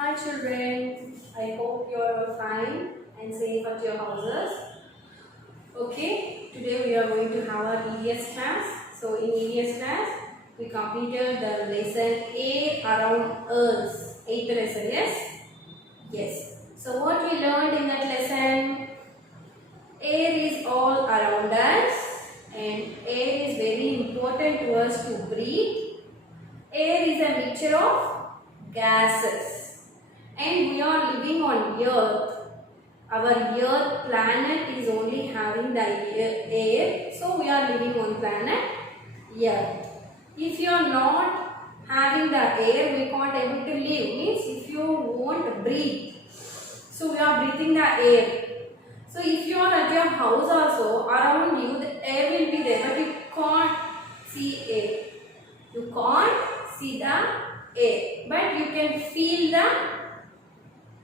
Hi children, I hope you are all fine and safe at your houses. Okay, today we are going to have our EVS class. So in EVS class, we completed the lesson A around Earth. 8th lesson, yes? Yes. So what we learned in that lesson? Air is all around us and air is very important to us to breathe. Air is a mixture of gases and we are living on earth. Our earth planet is only having the air, so we are living on planet earth. If you are not having the air, we can't able to live. Means if you won't breathe, so we are breathing the air. So if you are at your house also, around you the air will be there, but you can't see air. You can't see the air, but you can feel the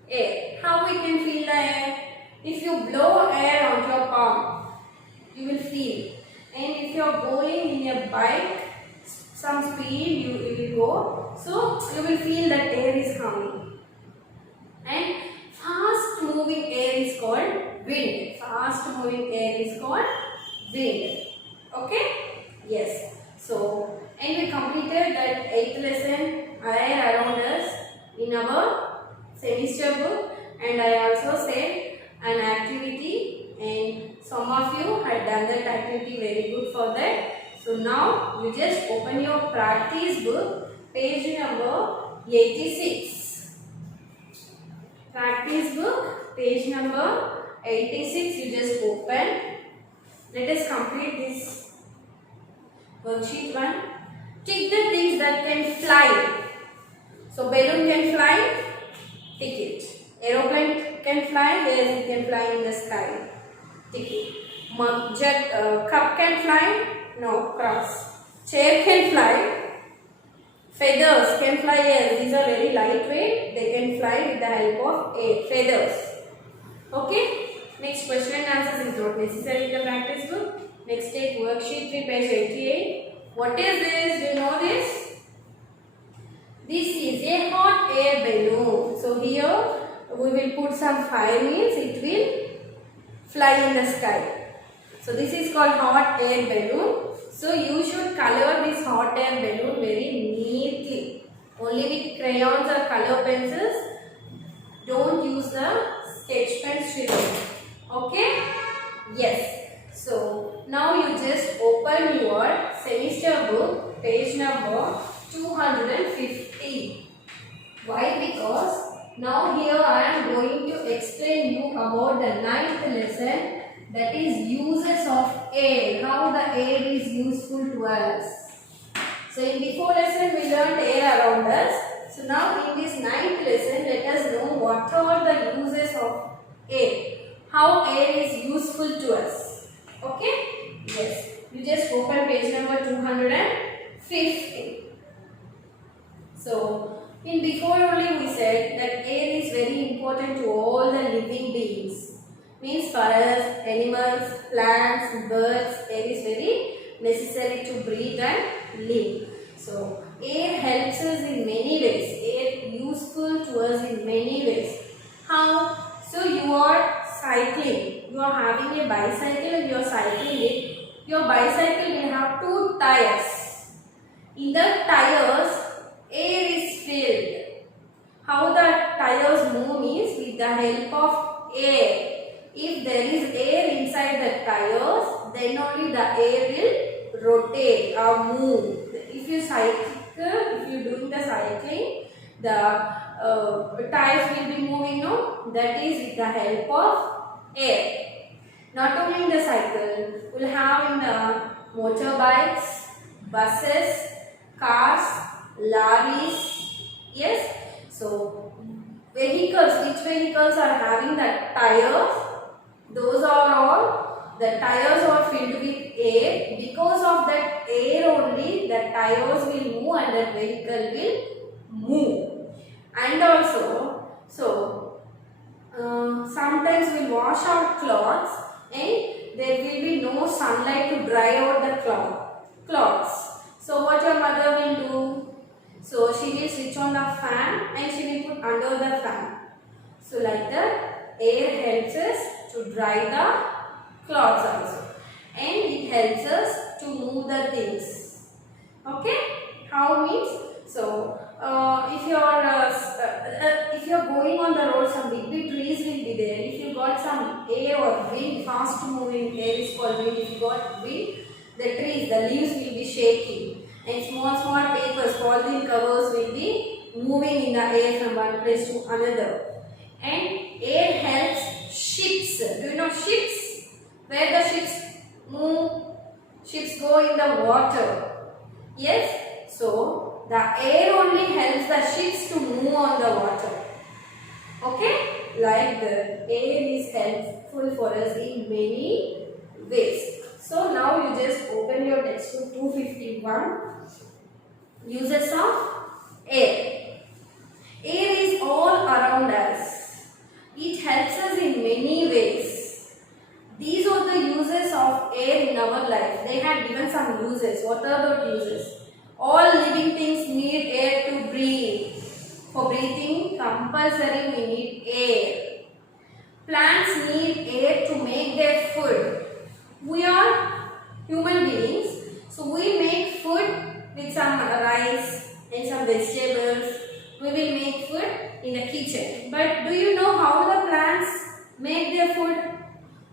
air. How we can feel the air? If you blow air on your palm, you will feel. And if you are going in a bike, some speed you will go, so you will feel that air is coming. And fast moving air is called wind. Fast moving air is called wind. Okay? Yes. So, and we completed that 8th lesson, air around us, in our semester book, and I also said an activity, and some of you had done that activity very good for that. So now you just open your practice book, page number 86. Practice book, page number 86, you just open. Let us complete this worksheet 1. Tick the things that can fly. So balloon can fly, tick it. Aeroplane can fly, yes, it can fly in the sky. Tick it. Cup can fly, no, cross. Chair can fly. Feathers can fly, yes, these are very lightweight. They can fly with the help of air. Feathers. Okay. Next, question and answers is not necessary in the practice book. Next, take worksheet 3, page 88. What is this? Do you know this? This is a hot air balloon. So here we will put some fire, means it will fly in the sky. So this is called hot air balloon. So you should color this hot air balloon very neatly. Only with crayons or color pencils. Don't use the sketch pens with it. Okay? Yes. So now you just open your semester book, page number 250. Why? Because now here I am going to explain you about the 9th lesson, that is uses of air, how the air is useful to us. So in before lesson we learned air around us. So now in this 9th lesson let us know what are the uses of air, how air is useful to us. Okay? Yes. You just open page number 250. So, in before only we said that air is very important to all the living beings. Means for us, animals, plants, birds, air is very necessary to breathe and live. So, air helps us in many ways. Air useful to us in many ways. How? So, you are cycling. You are having a bicycle and you are cycling it. Your bicycle will have 2 tires. In the tires, air is filled. How the tires move is with the help of air. If there is air inside the tires, then only the air will rotate or move. If you cycle, if you doing the cycling, the tires will be moving, no? That is with the help of air. Not only in the cycle, we will have in the motorbikes, buses, cars, lorries. Yes. So vehicles, which vehicles are having the tires? Those are all, the tires are filled with air. Because of that air only, the tires will move and the vehicle will move. And also, so sometimes we will wash our clothes and there will be no sunlight to dry out the clothes. So what your mother will do? So she will switch on the fan and she will put under the fan. So like that, air helps us to dry the clothes also, and it helps us to move the things. Okay, how means, so if you are going on the road, some big trees will be there. If you got some air or wind, fast moving air is called wind. If you got wind, the trees, the leaves will be shaking, and small papers, polythene covers will be moving in the air from one place to another. And air helps ships. Do you know ships? Where the ships move? Ships go in the water. Yes? So, the air only helps the ships to move on the water. Okay? Like the air is helpful for us in many ways. So, now you just open your textbook 251. Uses of air. Air is all around us. It helps us in many ways. These are the uses of air in our life. They have given some uses. What are the uses? All living things need air to breathe. For breathing, compulsory we need air. Plants need air to make their food. We are human beings, so we make food with some rice and some vegetables. We will make food in the kitchen. But do you know how the plants make their food?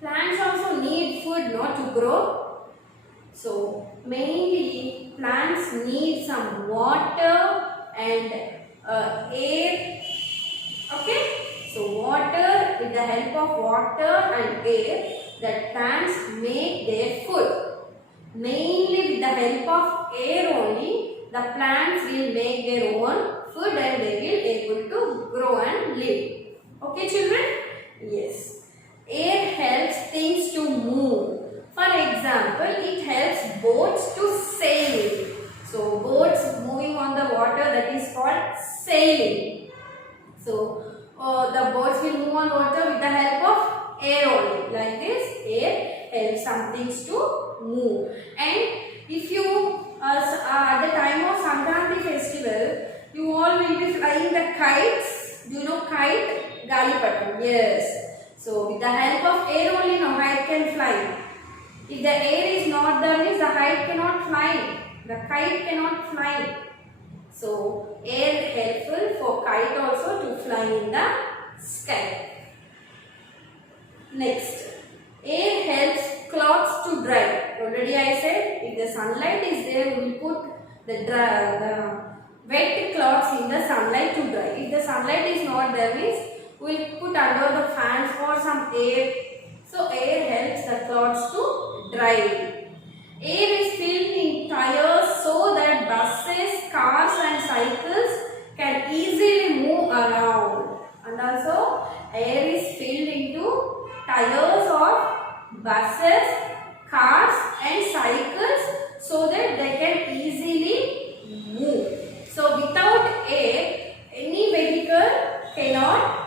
Plants also need food, not to grow. So mainly plants need some water and air. Okay? So water, with the help of water and air, the plants make their food. Mainly with the help of air only, the plants will make their own food and they will able to grow and live. Okay children? Yes. Air helps things to move. For example, it helps boats to sail. So boats moving on the water, that is called sailing. So the boats will move on water with the help of air only. Like this, air helps some things to move. And if you at the time of Sankranti festival, you all will be flying the kites. Do you know kite? Galipattam. Yes. So with the help of air only, no kite can fly. If the air is not there, means the kite cannot fly. The kite cannot fly. So air helpful for kite also to fly in the sky. Next, air helps clothes to dry. Already I said, if the sunlight is there, we will put the wet cloths in the sunlight to dry. If the sunlight is not there, means we will put under the fans for some air. So air helps the clothes to dry. Air is filled in tires so that buses, cars and cycles can easily move around. And also air is filled into tires of buses, cars and cycles so that they can easily move. So without air, any vehicle cannot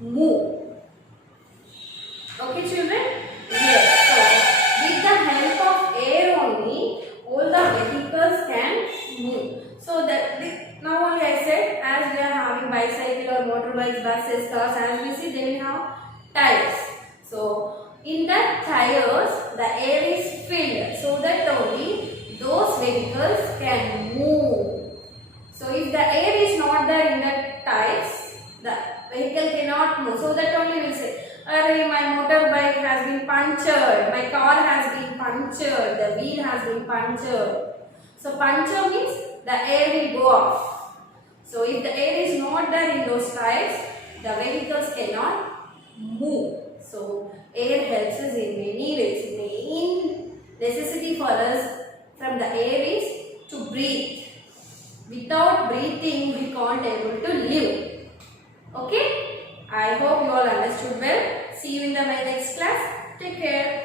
move. Okay children? Yes. So with the help of air only, all the vehicles can move. So that now only I said, as we are having bicycle or motorbikes, buses, cars, as we see, they will have tires. So in the tires, the air is filled so that only those vehicles can move. So if the air is not there in the tires, the vehicle cannot move. So that only will say, my motorbike has been punctured, my car has been punctured, the wheel has been punctured. So puncture means the air will go off. So if the air is not there in those tires, the vehicles cannot move. So air helps us in many ways. Main necessity for us from the air is to breathe. Without breathing, we can't able to live. Okay? I hope you all understood well. See you in the next class. Take care.